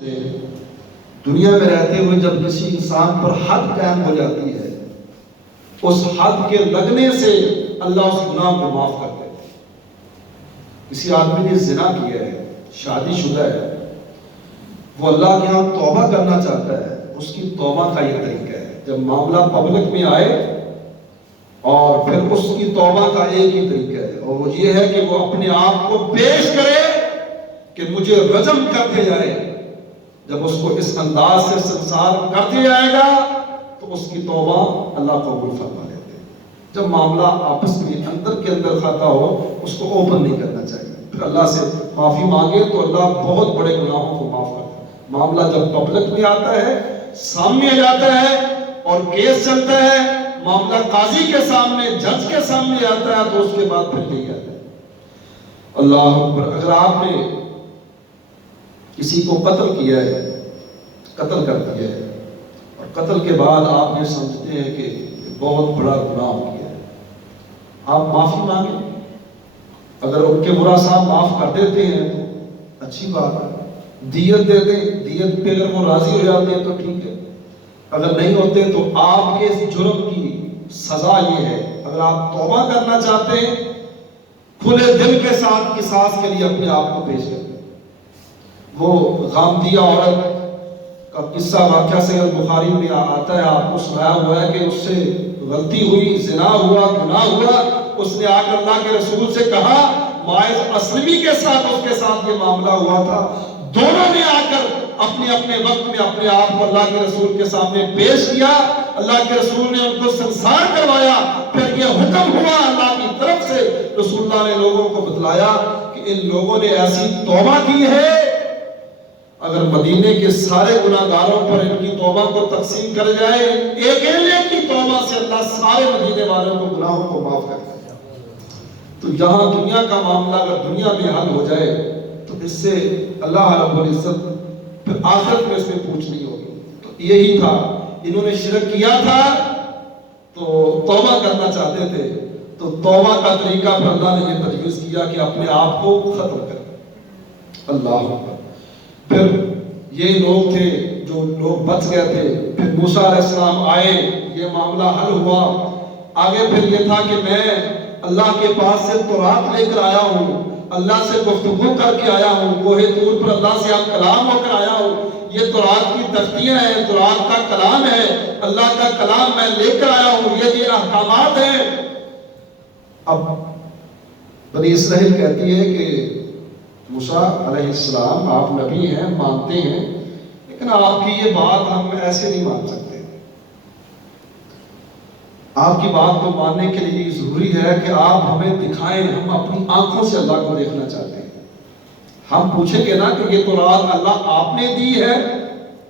دنیا میں رہتے ہوئے جب کسی انسان پر حد قائم ہو جاتی ہے، اس حد کے لگنے سے اللہ اس گناہ کو معاف کر دیتے ہیں۔ کسی آدمی نے زنا کیا ہے، شادی شدہ ہے، وہ اللہ کے ہاں توبہ کرنا چاہتا ہے، اس کی توبہ کا یہ طریقہ ہے، جب معاملہ پبلک میں آئے اور پھر اس کی توبہ کا ایک ہی طریقہ ہے، اور وہ یہ ہے کہ وہ اپنے آپ کو پیش کرے کہ مجھے رجم کر دیا جائے۔ جب اس کو اس انداز سے سنسار کر دیا جائے گا تو اس کی توبہ اللہ قبول فرما لیتے ہیں۔ جب معاملہ آپس میں اندر کے اندر خطا ہو، اس کو اوپن نہیں کرنا چاہیے، پھر اللہ سے معافی مانگے تو اللہ بہت بڑے گناہوں کو معاف کرتا ہے۔ معاملہ جب پبلک میں آتا ہے، سامنے آ جاتا ہے اور کیس چلتا ہے، معاملہ قاضی کے سامنے، جج کے سامنے آتا ہے، تو اس کے بعد پھر یہی آتا ہے۔ اللہ اکبر۔ اگر آپ نے کسی کو قتل کیا ہے، قتل کر دیا ہے، اور قتل کے بعد آپ یہ سمجھتے ہیں کہ بہت بڑا گناہ کیا ہے، آپ معافی مانگیں۔ اگر ان کے برا صاحب معاف کر دیتے ہیں تو اچھی بات ہے، دیت دے دیں، دیت پہ اگر وہ راضی ہو جاتے ہیں تو ٹھیک ہے، اگر نہیں ہوتے تو آپ کے اس جرم کی سزا یہ ہے، اگر آپ توبہ کرنا چاہتے ہیں، کھلے دل کے ساتھ قصاص کے لیے اپنے آپ کو پیش کریں۔ وہ غامدیہ عورت کا قصہ واقعہ صحیح البخاری میں آتا ہے، آپ کو سنایا ہوا ہے کہ اس سے غلطی ہوئی، زنا ہوا، گناہ ہوا، اس نے آ کر اللہ کے رسول سے کہا، ماعز اسلمی کے ساتھ اس کے ساتھ یہ معاملہ ہوا تھا، دونوں نے آ کر اپنے اپنے وقت میں اپنے آپ کو اللہ کے رسول کے سامنے پیش کیا، اللہ کے رسول نے ان کو سنسار کروایا، پھر یہ حکم ہوا اللہ کی طرف سے، رسول اللہ نے لوگوں کو بتلایا کہ ان لوگوں نے ایسی توبہ کی ہے، اگر مدینے کے سارے گناہگاروں پر ان کی توبہ کو تقسیم کر جائے، ایک کی توبہ سے اللہ سارے مدینے والوں کو گناہوں کو معاف کر دے۔ تو یہاں دنیا کا معاملہ اگر دنیا میں حل ہو جائے تو اس سے اللہ رب العزت پھر آخرت میں اس میں پوچھ نہیں ہوگی۔ تو یہی تھا، انہوں نے شرک کیا تھا تو توبہ کرنا چاہتے تھے، تو توبہ کا طریقہ پھر اللہ نے یہ تجویز کیا کہ اپنے آپ کو ختم کر۔ اللہ اکبر۔ پھر یہ لوگ تھے جو لوگ بچ گئے تھے، پھر موسیٰ علیہ السلام آئے، یہ معاملہ حل ہوا۔ آگے پھر یہ تھا کہ میں اللہ کے پاس سے تورات لے کر آیا ہوں، اللہ سے گفتگو کر کے آیا ہوں، کوہ طور پر اللہ سے آپ کلام ہو کر آیا ہوں، یہ تورات کی تختیاں ہیں، تورات کا کلام ہے، اللہ کا کلام میں لے کر آیا ہوں، یہ احکامات ہیں۔ اب بنی اسرائیل کہتی ہے کہ موسیٰ علیہ السلام آپ نبی ہیں، مانتے ہیں، لیکن آپ کی یہ بات ہم ایسے نہیں مان سکتے، آپ کی بات کو ماننے کے لیے یہ ضروری ہے کہ آپ ہمیں دکھائیں، ہم اپنی آنکھوں سے اللہ کو دیکھنا چاہتے ہیں۔ ہم پوچھیں گے نا کہ یہ تورات اللہ آپ نے دی ہے،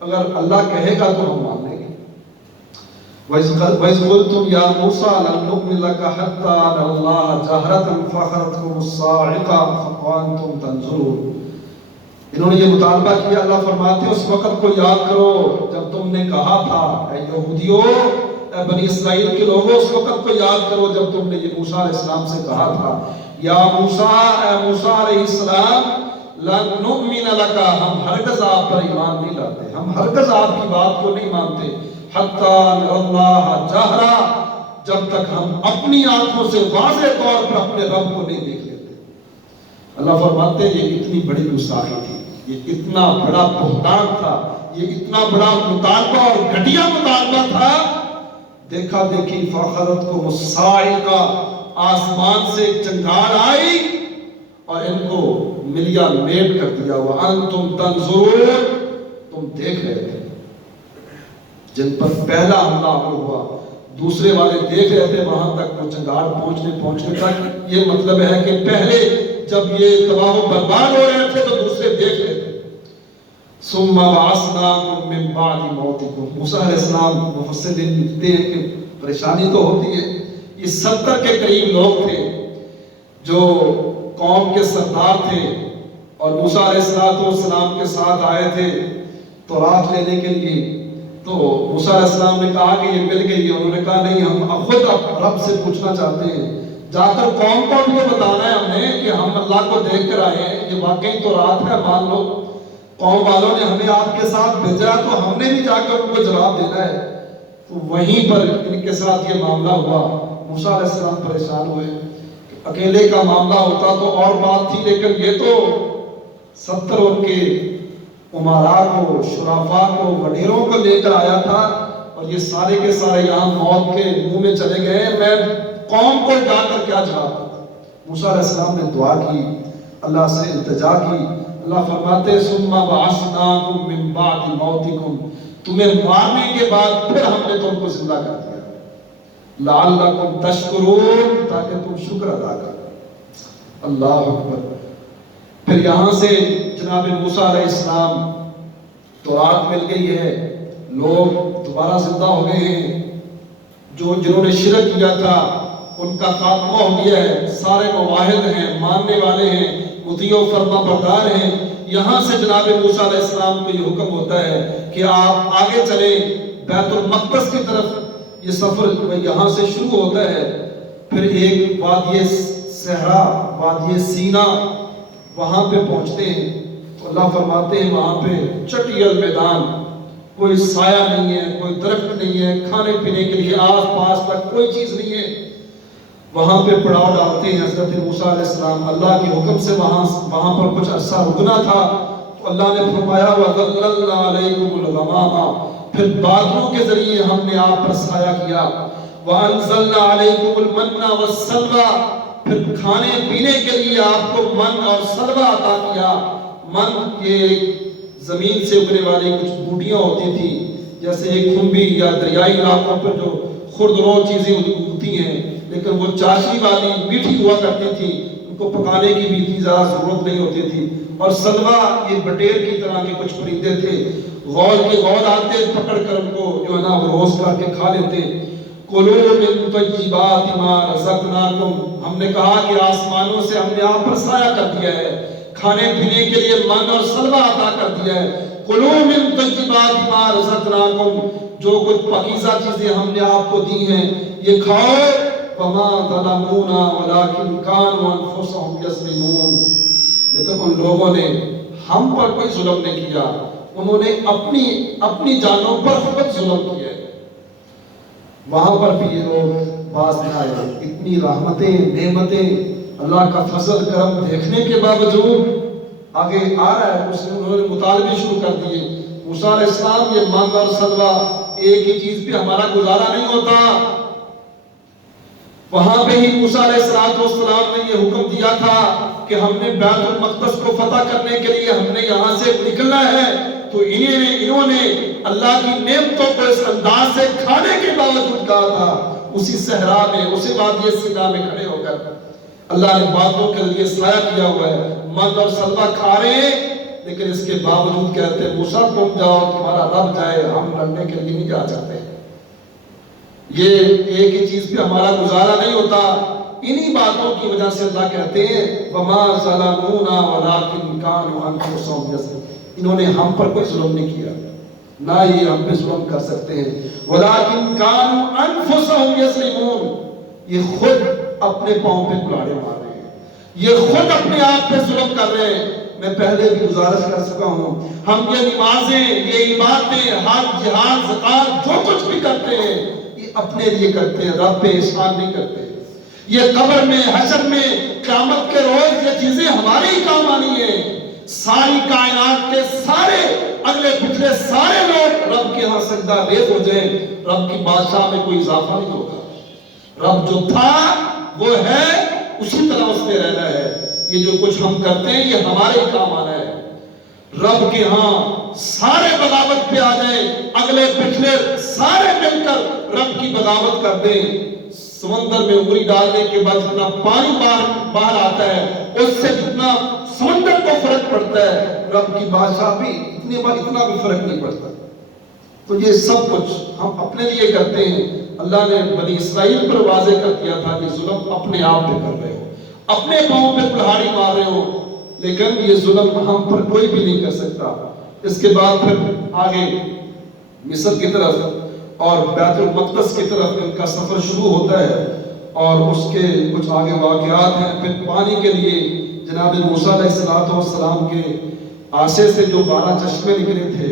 اگر اللہ کہے گا تو ہم مان لیں گے۔ وَإِذْ قُلْتُمْ يَا مُوسَىٰ لَن نُّؤْمِنَ لَكَ حَتَّىٰ نَرَى اللَّهَ جَهْرَةً فَأَخَذَتْكُمُ الصَّاعِقَةُ وَأَنْتُمْ تَنظُرُونَ۔ انہوں نے یہ مطالبہ کیا، اللہ فرماتے ہیں اس وقت کو یاد کرو جب تم نے کہا تھا، اے یہودیو، اے بنی اسرائیل کے لوگوں، اس وقت کو یاد کرو جب تم نے یہ موسیٰ علیہ السلام سے کہا تھا، یا موسیٰ، اے موسیٰ علیہ السلام، لَن نُّؤْمِنَ لَكَ، ہم ہرگز آپ پر ایمان نہیں لاتے، ہم ہرگز آپ کی بات کو نہیں مانتے، حَتَّىٰ نَرَى اللَّهَ جَهْرًا، جب تک ہم اپنی آنکھوں سے واضح طور پر اپنے رب کو نہیں دیکھ لیتے۔ اللہ فرماتے ہیں یہ اتنی بڑی گستاخی تھی، یہ اتنا بڑا بہتان تھا، یہ اتنا بڑا مطالبہ اور گھٹیا مطالبہ تھا، دیکھا دیکھی فَأَخَذَتْكُمُ الصَّاعِقَةُ، آسمان سے ایک چنگاڑ آئی اور ان کو ملیا میٹ کر دیا، وَأَنْتُمْ تَنظُرُونَ، تم دیکھ رہے تھے۔ جن پر پہلا حملہ ہوا، دوسرے والے دیکھ رہے تھے وہاں تک وہ چنگاڑ پہنچنے تک، یہ مطلب ہے کہ پہلے جب یہ تباہ و برباد ہو رہے تھے تو دوسرے دیکھ رہے تھے۔ ثُمَّ بَعَثْنَاكُم مِّن بَعْدِ مَوْتِكُمْ، موسیٰ علیہ السلام مفسرین لکھتے ہیں کہ پریشانی تو ہوتی ہے، یہ 70 کے قریب لوگ تھے جو قوم کے سردار تھے اور موسیٰ علیہ السلام کے ساتھ آئے تھے تورات لینے کے لیے، تو موسیٰ علیہ السلام نے کہا کہ یہ مل گئی ہے، انہوں نے کہا نہیں، ہم خود رب سے پوچھنا چاہتے ہیں، جا کر قوم کو بتانا ہے ہم نے کہ ہم اللہ کو دیکھ کر آئے ہیں، یہ واقعی تورات ہے، مان لو۔ قوم والوں نے ہمیں آپ کے ساتھ بھیجا تو ہم نے بھی جا کر ان کو جواب دینا ہے۔ تو وہیں پر ان کے ساتھ یہ معاملہ ہوا۔ موسیٰ علیہ السلام پریشان ہوئے، اکیلے کا معاملہ ہوتا تو اور بات تھی، لیکن یہ تو 70 ان کے امراء کو، شرافا کو، وڈیروں کو لے کر آیا تھا، اور یہ سارے کے سارے یہاں موت کے منہ میں چلے گئے، میں قوم کو جا کر کیا جواب دوں؟ موسیٰ علیہ السلام نے دعا کی، اللہ سے التجا کی۔ اللہ فرماتے ثم بعثناکم من بعد موتکم، تمہیں مارنے کے بعد پھر ہم نے تم کو زندہ کر دیا، لعلکم تشکرون، تاکہ تم شکر ادا کرو۔ اللہ اکبر۔ پھر یہاں سے جناب موسیٰ علیہ السلام تو رات مل گئی ہے، لوگ دوبارہ زندہ ہو گئے ہیں، جنہوں نے شرک کیا تھا ان کا خاتمہ ہو گیا ہے، سارے مواحد ہیں، ماننے والے ہیں، مطیع و فرما بردار ہیں۔ یہاں سے جناب موسیٰ علیہ السلام کو یہ حکم ہوتا ہے کہ آپ آگے چلیں بیت المقدس کی طرف۔ یہ سفر یہاں سے شروع ہوتا ہے، پھر ایک وادی صحرا، وادی سینا، وہاں پہ پہنچتے ہیں تو اللہ فرماتے ہیں وہاں پہ چٹیل میدان، کوئی سایہ نہیں ہے، کوئی درخت نہیں ہے، کھانے پینے کے لیے آس پاس تک کوئی چیز نہیں ہے۔ وہاں پہ پڑاؤ ڈالتے ہیں حضرت موسیٰ علیہ السلام، اللہ کے حکم سے وہاں پر کچھ عرصہ رکنا تھا، تو اللہ نے فرمایا وَظَلَّلْنَا عَلَيْكُمُ الْغَمَامَ، پھر بادلوں کے ذریعے ہم نے آپ پر سایہ کیا، وَأَنزَلْنَا عَلَيْكُمُ الْمَنَّ وَالسَّلْوَىٰ، پھر کھانے پینے کے لیے آپ کو من اور سلوہ عطا کیا۔ من یہ زمین سے اگنے والی کچھ بوٹیاں ہوتی تھی، جیسے ایک کھمبی یا دریائی علاقوں پر جو خردرو چیزیں اگتی ہیں، لیکن وہ چاشنی والی میٹھی ہوا کرتی تھی، ان کو پکانے کی بھی اتنی زیادہ ضرورت نہیں ہوتی تھی۔ اور سلوہ یہ بٹیر کی طرح کے کچھ پرندے تھے، غول کے غول آتے پکڑ کر ان کو جو ہے نا وہ روز کر کے کھا لیتے۔ کُلُوا مِن طَیِّبَاتِ مَا رَزَقْنَاکُمْ، ہم نے کہا کہ آسمانوں سے ہم نے آپ پر سایہ کر دیا ہے، کھانے پینے کے لیے من اور سلوہ عطا کر دیا ہے۔ کُلُوا مِن طَیِّبَاتِ مَا رَزَقْنَاکُمْ، جو کچھ پاکیزہ چیزیں ہم نے آپ کو دی ہیں یہ کھاؤ۔ وَمَا ظَلَمُونَا وَلَٰكِنْ كَانُوا أَنفُسَهُمْ يَظْلِمُونَ، لیکن ان لوگوں نے ہم پر کوئی ظلم نہیں کیا، انہوں نے اپنی جانوں پر خود ظلم کیا ہے۔ وہاں پر بھی یہ لوگ باز نہ آئے، اتنی رحمتیں نعمتیں اللہ کا فضل کرم دیکھنے کے باوجود آگے آ رہا ہے، انہوں نے مطالبے شروع کر دیے۔ موسیٰ علیہ السلام یہ من اور سلوہ ایک ہی چیز پہ ہمارا گزارا نہیں ہوتا۔ وہاں پہ ہی موسیٰ علیہ السلام نے یہ حکم دیا تھا کہ ہم نے بیت المقدس کو فتح کرنے کے لیے ہم نے یہاں سے نکلنا ہے، تو انہوں نے اللہ کی نعمتوں کو اس انداز سے کھانے کے باوجود کہا تھا، اسی صحرا میں، اسی وادی سینا میں کھڑے ہو کر اللہ نے بادلوں کے لیے سایہ کیا ہوا ہے، من اور سلوہ کھا رہے ہیں، لیکن اس کے باوجود کہتے ہیں موسیٰ تم جاؤ، تمہارا رب جائے، ہم لڑنے کے لیے نہیں جا سکتے۔ یہ ایک ہی چیز پہ ہمارا گزارا نہیں ہوتا۔ انہی باتوں کی وجہ سے اللہ کہتے ہیں وَمَا ظَلَمُونَا وَلَٰكِنْ كَانُوا أَنفُسَهُمْ يَظْلِمُونَ، انہوں نے ہم پر کوئی ظلم نہیں کیا، نہ یہ ہم پہ ظلم کر سکتے ہیں۔ وَلَٰكِنْ كَانُوا أَنفُسَهُمْ يَظْلِمُونَ، یہ خود اپنے پاؤں پہ کلاڑے مار رہے ہیں، یہ خود اپنے آپ پہ ظلم کر رہے ہیں۔ میں پہلے بھی گزارش کر چکا ہوں، ہم یہ نمازیں، یہ عبادتیں، حج، جہاد، زکات جو کچھ بھی کرتے ہیں یہ اپنے لیے کرتے ہیں، رب پہ احسان نہیں کرتے۔ یہ قبر میں، حشر میں، قیامت کے روز یہ چیزیں ہمارے ہی کام آنی ہیں۔ ساری کائنات کے سارے اگلے پچھلے سارے لوگ رب کے ہاں سجدہ ریز ہو جائیں، رب کی بادشاہ میں کوئی اضافہ نہیں ہوگا۔ رب جو تھا وہ ہے، اسی طرح اس نے رہنا ہے۔ یہ جو کچھ ہم کرتے ہیں یہ ہمارے ہی کام آنا ہے۔ رب کے ہاں سارے بغاوت پہ آ جائیں، اگلے پچھلے سارے مل کر رب کی بغاوت کر دیں۔ سمندر میں انگلی ڈالنے کے بعد جتنا پانی باہر آتا ہے اس سے جتنا سمندر کو فرق پڑتا ہے، رب کی بادشاہ بھی اتنا بھی فرق نہیں پڑتا۔ تو یہ سب کچھ ہم اپنے لیے کرتے ہیں۔ اللہ نے بنی اسرائیل پر واضح کر دیا تھا کہ ظلم اپنے آپ پہ کر رہے ہو، اپنے پاؤں پہ کلہاڑی مار رہے ہو، لیکن یہ ظلم ہم پر کوئی بھی نہیں کر سکتا۔ اس کے بعد پھر آگے مصر کی طرف اور بیت المقدس کی طرف ان کا سفر شروع ہوتا ہے، اور اس کے کچھ آگے واقعات ہیں۔ پھر پانی کے لیے جناب موسیٰ علیہ السلام کے آسے سے جو 12 چشمے نکلے تھے